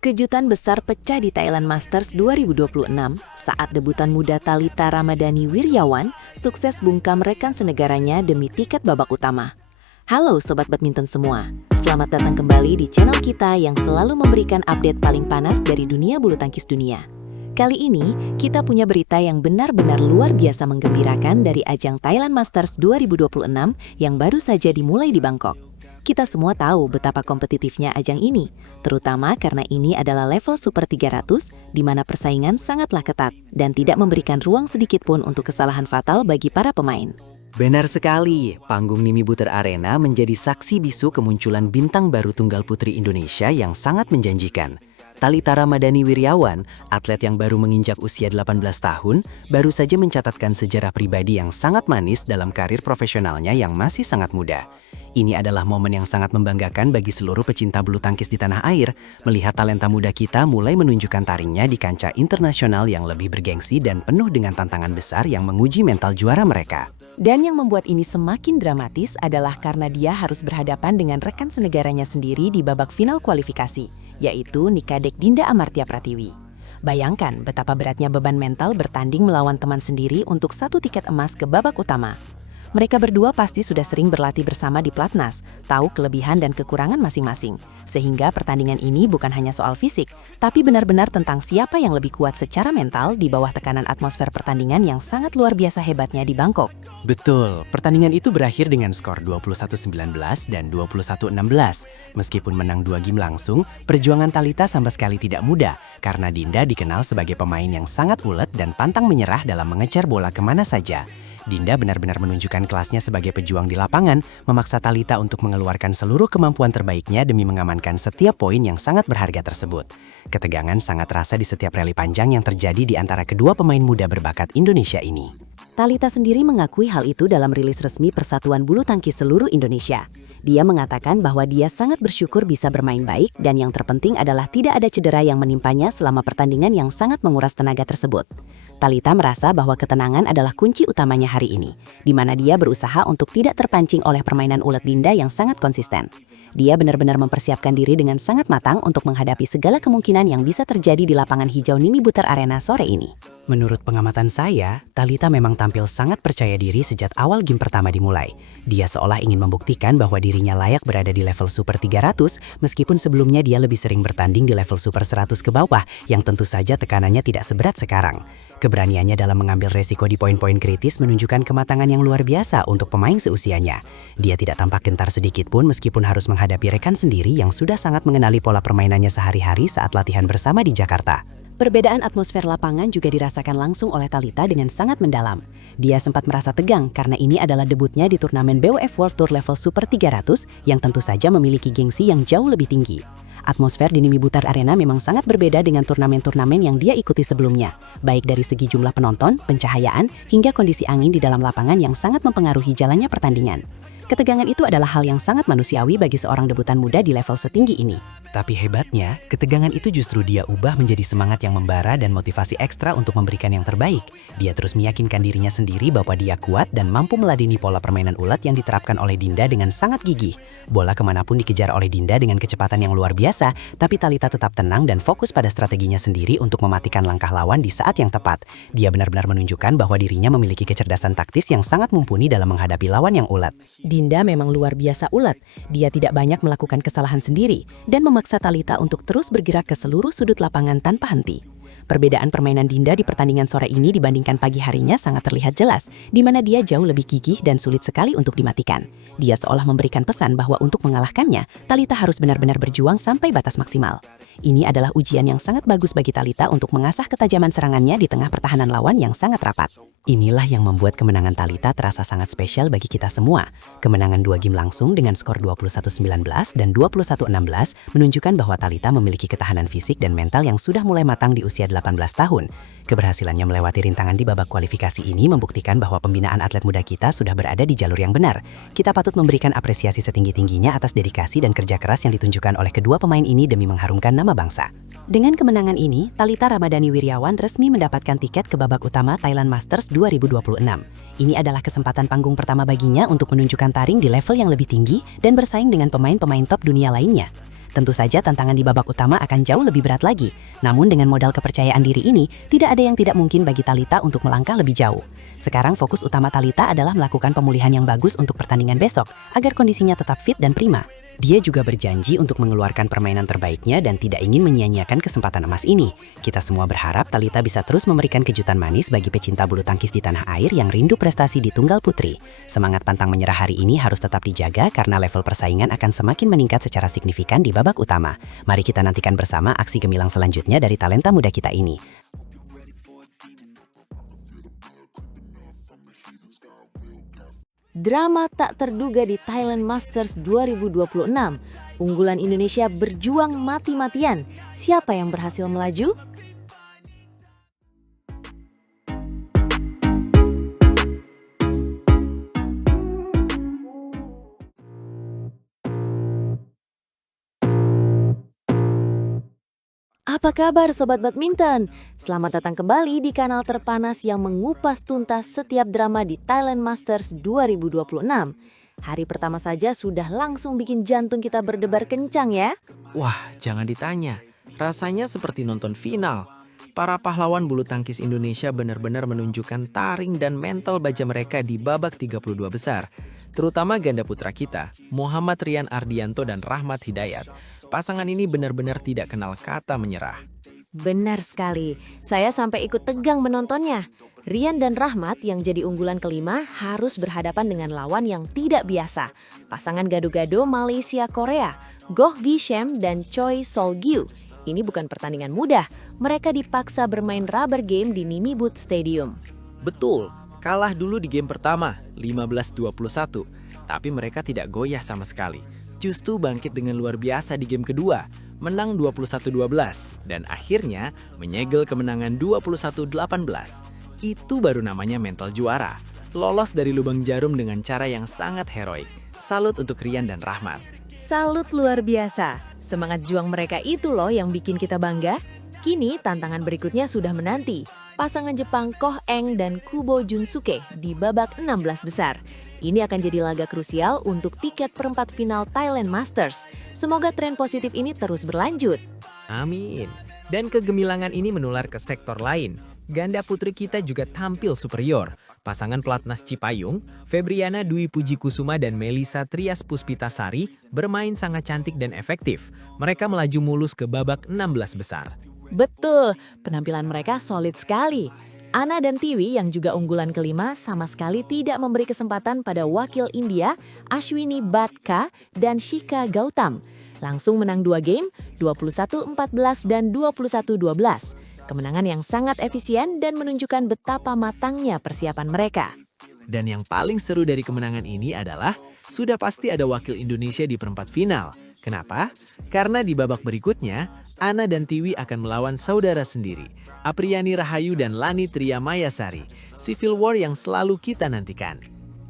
Kejutan besar pecah di Thailand Masters 2026 saat debutan muda Thalita Ramadhani Wirjawan sukses bungkam rekan senegaranya demi tiket babak utama. Halo Sobat Badminton semua, selamat datang kembali di channel kita yang selalu memberikan update paling panas dari dunia bulu tangkis dunia. Kali ini, kita punya berita yang benar-benar luar biasa menggembirakan dari ajang Thailand Masters 2026 yang baru saja dimulai di Bangkok. Kita semua tahu betapa kompetitifnya ajang ini, terutama karena ini adalah level Super 300 di mana persaingan sangatlah ketat dan tidak memberikan ruang sedikit pun untuk kesalahan fatal bagi para pemain. Benar sekali, panggung Nimi Butter Arena menjadi saksi bisu kemunculan bintang baru tunggal putri Indonesia yang sangat menjanjikan. Thalita Ramadhani Wirjawan, atlet yang baru menginjak usia 18 tahun, baru saja mencatatkan sejarah pribadi yang sangat manis dalam karir profesionalnya yang masih sangat muda. Ini adalah momen yang sangat membanggakan bagi seluruh pecinta bulu tangkis di tanah air, melihat talenta muda kita mulai menunjukkan taringnya di kancah internasional yang lebih bergengsi dan penuh dengan tantangan besar yang menguji mental juara mereka. Dan yang membuat ini semakin dramatis adalah karena dia harus berhadapan dengan rekan senegaranya sendiri di babak final kualifikasi, yaitu Nikadek Dinda Amartya Pratiwi. Bayangkan betapa beratnya beban mental bertanding melawan teman sendiri untuk satu tiket emas ke babak utama. Mereka berdua pasti sudah sering berlatih bersama di Platnas, tahu kelebihan dan kekurangan masing-masing. Sehingga pertandingan ini bukan hanya soal fisik, tapi benar-benar tentang siapa yang lebih kuat secara mental di bawah tekanan atmosfer pertandingan yang sangat luar biasa hebatnya di Bangkok. Betul, pertandingan itu berakhir dengan skor 21-19 dan 21-16. Meskipun menang 2 game langsung, perjuangan Thalita sama sekali tidak mudah, karena Dinda dikenal sebagai pemain yang sangat ulet dan pantang menyerah dalam mengejar bola kemana saja. Dinda benar-benar menunjukkan kelasnya sebagai pejuang di lapangan, memaksa Thalita untuk mengeluarkan seluruh kemampuan terbaiknya demi mengamankan setiap poin yang sangat berharga tersebut. Ketegangan sangat terasa di setiap rally panjang yang terjadi di antara kedua pemain muda berbakat Indonesia ini. Thalita sendiri mengakui hal itu dalam rilis resmi Persatuan Bulu Tangkis Seluruh Indonesia. Dia mengatakan bahwa dia sangat bersyukur bisa bermain baik dan yang terpenting adalah tidak ada cedera yang menimpanya selama pertandingan yang sangat menguras tenaga tersebut. Thalita merasa bahwa ketenangan adalah kunci utamanya hari ini, di mana dia berusaha untuk tidak terpancing oleh permainan ulet Dinda yang sangat konsisten. Dia benar-benar mempersiapkan diri dengan sangat matang untuk menghadapi segala kemungkinan yang bisa terjadi di lapangan hijau Nimi Butter Arena sore ini. Menurut pengamatan saya, Thalita memang tampil sangat percaya diri sejak awal game pertama dimulai. Dia seolah ingin membuktikan bahwa dirinya layak berada di level Super 300, meskipun sebelumnya dia lebih sering bertanding di level Super 100 ke bawah, yang tentu saja tekanannya tidak seberat sekarang. Keberaniannya dalam mengambil resiko di poin-poin kritis menunjukkan kematangan yang luar biasa untuk pemain seusianya. Dia tidak tampak gentar sedikit pun meskipun harus menghadapi rekan sendiri yang sudah sangat mengenali pola permainannya sehari-hari saat latihan bersama di Jakarta. Perbedaan atmosfer lapangan juga dirasakan langsung oleh Thalita dengan sangat mendalam. Dia sempat merasa tegang karena ini adalah debutnya di turnamen BWF World Tour level Super 300 yang tentu saja memiliki gengsi yang jauh lebih tinggi. Atmosfer di Nimi Butter Arena memang sangat berbeda dengan turnamen-turnamen yang dia ikuti sebelumnya, baik dari segi jumlah penonton, pencahayaan, hingga kondisi angin di dalam lapangan yang sangat mempengaruhi jalannya pertandingan. Ketegangan itu adalah hal yang sangat manusiawi bagi seorang debutan muda di level setinggi ini. Tapi hebatnya, ketegangan itu justru dia ubah menjadi semangat yang membara dan motivasi ekstra untuk memberikan yang terbaik. Dia terus meyakinkan dirinya sendiri bahwa dia kuat dan mampu meladeni pola permainan ulat yang diterapkan oleh Dinda dengan sangat gigih. Bola kemanapun dikejar oleh Dinda dengan kecepatan yang luar biasa, tapi Thalita tetap tenang dan fokus pada strateginya sendiri untuk mematikan langkah lawan di saat yang tepat. Dia benar-benar menunjukkan bahwa dirinya memiliki kecerdasan taktis yang sangat mumpuni dalam menghadapi lawan yang ulat. Dinda memang luar biasa ulet. Dia tidak banyak melakukan kesalahan sendiri dan memaksa Thalita untuk terus bergerak ke seluruh sudut lapangan tanpa henti. Perbedaan permainan Dinda di pertandingan sore ini dibandingkan pagi harinya sangat terlihat jelas, di mana dia jauh lebih gigih dan sulit sekali untuk dimatikan. Dia seolah memberikan pesan bahwa untuk mengalahkannya, Thalita harus benar-benar berjuang sampai batas maksimal. Ini adalah ujian yang sangat bagus bagi Thalita untuk mengasah ketajaman serangannya di tengah pertahanan lawan yang sangat rapat. Inilah yang membuat kemenangan Thalita terasa sangat spesial bagi kita semua. Kemenangan 2 game langsung dengan skor 21-19 dan 21-16 menunjukkan bahwa Thalita memiliki ketahanan fisik dan mental yang sudah mulai matang di usia 18 tahun. Keberhasilannya melewati rintangan di babak kualifikasi ini membuktikan bahwa pembinaan atlet muda kita sudah berada di jalur yang benar. Kita patut memberikan apresiasi setinggi-tingginya atas dedikasi dan kerja keras yang ditunjukkan oleh kedua pemain ini demi mengharumkan nama bangsa. Dengan kemenangan ini, Thalita Ramadhani Wirjawan resmi mendapatkan tiket ke babak utama Thailand Masters 2026. Ini adalah kesempatan panggung pertama baginya untuk menunjukkan taring di level yang lebih tinggi dan bersaing dengan pemain-pemain top dunia lainnya. Tentu saja tantangan di babak utama akan jauh lebih berat lagi. Namun dengan modal kepercayaan diri ini, tidak ada yang tidak mungkin bagi Thalita untuk melangkah lebih jauh. Sekarang fokus utama Thalita adalah melakukan pemulihan yang bagus untuk pertandingan besok, agar kondisinya tetap fit dan prima. Dia juga berjanji untuk mengeluarkan permainan terbaiknya dan tidak ingin menyia-nyiakan kesempatan emas ini. Kita semua berharap Thalita bisa terus memberikan kejutan manis bagi pecinta bulu tangkis di tanah air yang rindu prestasi di tunggal putri. Semangat pantang menyerah hari ini harus tetap dijaga karena level persaingan akan semakin meningkat secara signifikan di babak utama. Mari kita nantikan bersama aksi gemilang selanjutnya dari talenta muda kita ini. Drama tak terduga di Thailand Masters 2026. Unggulan Indonesia berjuang mati-matian. Siapa yang berhasil melaju? Apa kabar Sobat Badminton? Selamat datang kembali di kanal terpanas yang mengupas tuntas setiap drama di Thailand Masters 2026. Hari pertama saja sudah langsung bikin jantung kita berdebar kencang ya. Wah, jangan ditanya. Rasanya seperti nonton final. Para pahlawan bulu tangkis Indonesia benar-benar menunjukkan taring dan mental baja mereka di babak 32 besar. Terutama ganda putra kita, Muhammad Rian Ardianto dan Rahmat Hidayat. Pasangan ini benar-benar tidak kenal kata menyerah. Benar sekali, saya sampai ikut tegang menontonnya. Rian dan Rahmat yang jadi unggulan kelima harus berhadapan dengan lawan yang tidak biasa. Pasangan gado-gado Malaysia-Korea, Goh Gi Shem dan Choi Sol Gyu. Ini bukan pertandingan mudah, mereka dipaksa bermain rubber game di Nimibut Stadium. Betul, kalah dulu di game pertama, 15-21. Tapi mereka tidak goyah sama sekali. Justru bangkit dengan luar biasa di game kedua, menang 21-12, dan akhirnya menyegel kemenangan 21-18. Itu baru namanya mental juara, lolos dari lubang jarum dengan cara yang sangat heroik. Salut untuk Rian dan Rahmat. Salut luar biasa, semangat juang mereka itu loh yang bikin kita bangga. Kini tantangan berikutnya sudah menanti, pasangan Jepang Koh Eng dan Kubo Junsuke di babak 16 besar. Ini akan jadi laga krusial untuk tiket perempat final Thailand Masters. Semoga tren positif ini terus berlanjut. Amin. Dan kegemilangan ini menular ke sektor lain. Ganda putri kita juga tampil superior. Pasangan pelatnas Cipayung, Febriana Dwi Puji Kusuma dan Melisa Trias Puspitasari bermain sangat cantik dan efektif. Mereka melaju mulus ke babak 16 besar. Betul, penampilan mereka solid sekali. Ana dan Tiwi yang juga unggulan kelima sama sekali tidak memberi kesempatan pada wakil India, Ashwini Bhatka dan Shikha Gautam. Langsung menang 2 game, 21-14 dan 21-12. Kemenangan yang sangat efisien dan menunjukkan betapa matangnya persiapan mereka. Dan yang paling seru dari kemenangan ini adalah sudah pasti ada wakil Indonesia di perempat final. Kenapa? Karena di babak berikutnya, Ana dan Tiwi akan melawan saudara sendiri, Apriyani Rahayu dan Lani Tria Mayasari, Civil War yang selalu kita nantikan.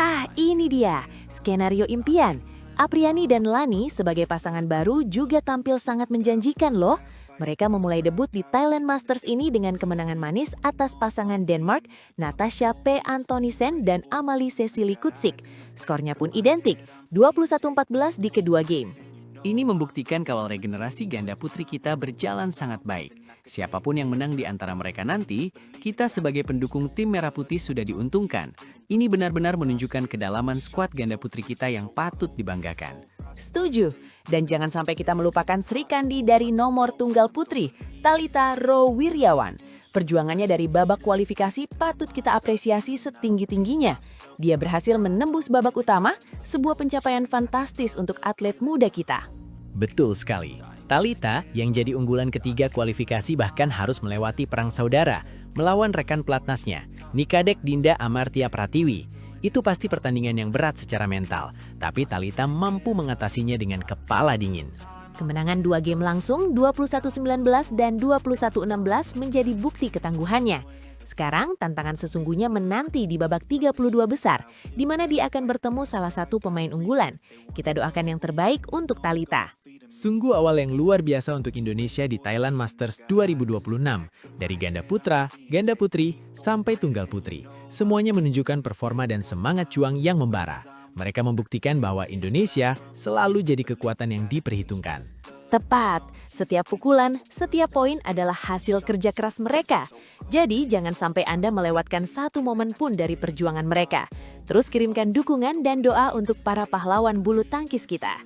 Ah, ini dia, skenario impian. Apriyani dan Lani sebagai pasangan baru juga tampil sangat menjanjikan loh. Mereka memulai debut di Thailand Masters ini dengan kemenangan manis atas pasangan Denmark, Natasha P. Antonisen dan Amalie Cecilie Kutsik. Skornya pun identik, 21-14 di kedua game. Ini membuktikan kawal regenerasi ganda putri kita berjalan sangat baik. Siapapun yang menang di antara mereka nanti, kita sebagai pendukung tim Merah Putih sudah diuntungkan. Ini benar-benar menunjukkan kedalaman skuad ganda putri kita yang patut dibanggakan. Setuju. Dan jangan sampai kita melupakan Sri Kandi dari nomor tunggal putri, Thalita Ro Wirjawan. Perjuangannya dari babak kualifikasi patut kita apresiasi setinggi-tingginya. Dia berhasil menembus babak utama, sebuah pencapaian fantastis untuk atlet muda kita. Betul sekali. Thalita yang jadi unggulan ketiga kualifikasi bahkan harus melewati perang saudara, melawan rekan pelatnasnya, Nikadek Dinda Amartya Pratiwi. Itu pasti pertandingan yang berat secara mental, tapi Thalita mampu mengatasinya dengan kepala dingin. Kemenangan 2 game langsung 21-19 dan 21-16 menjadi bukti ketangguhannya. Sekarang tantangan sesungguhnya menanti di babak 32 besar, di mana dia akan bertemu salah satu pemain unggulan. Kita doakan yang terbaik untuk Thalita. Sungguh awal yang luar biasa untuk Indonesia di Thailand Masters 2026. Dari ganda putra, ganda putri, sampai tunggal putri. Semuanya menunjukkan performa dan semangat juang yang membara. Mereka membuktikan bahwa Indonesia selalu jadi kekuatan yang diperhitungkan. Tepat, setiap pukulan, setiap poin adalah hasil kerja keras mereka. Jadi jangan sampai Anda melewatkan satu momen pun dari perjuangan mereka. Terus kirimkan dukungan dan doa untuk para pahlawan bulu tangkis kita.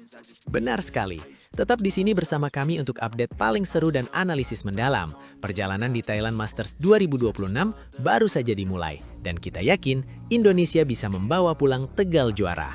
Benar sekali. Tetap di sini bersama kami untuk update paling seru dan analisis mendalam. Perjalanan di Thailand Masters 2026 baru saja dimulai. Dan kita yakin Indonesia bisa membawa pulang Tegal juara.